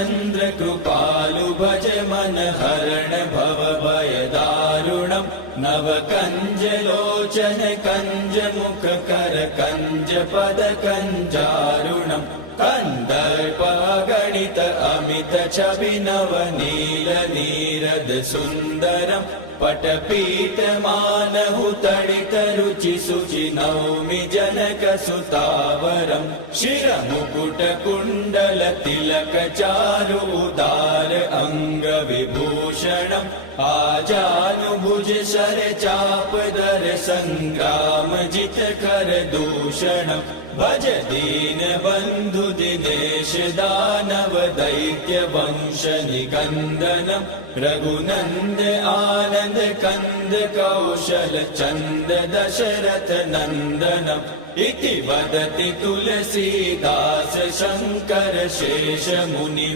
चन्द्र कृपालु भज मन हरण भव भय दारुणम् नव कंज लोचन कंज मुख कर कंज पद कंजारुणम् कंदर्प गणित अमित छवि नव नील नीरद सुंदरम् पटपीठ मानहु तडित रुचि सुचि नौमि जनक सुतावरम् शिर मुकुट कुण्डल तिलक चारु उदार अंग विभूषणम् आजानुभुज शर चाप दर संग्राम जित कर दूषणम् भज दीन बंधु दिनेश दानव दैत्य वंश निकंदनम् रघुनंद आनंद कंद कौशल चंद दशरथ नंदनम् इति वदति तुलसीदास शंकर शेष मुनि।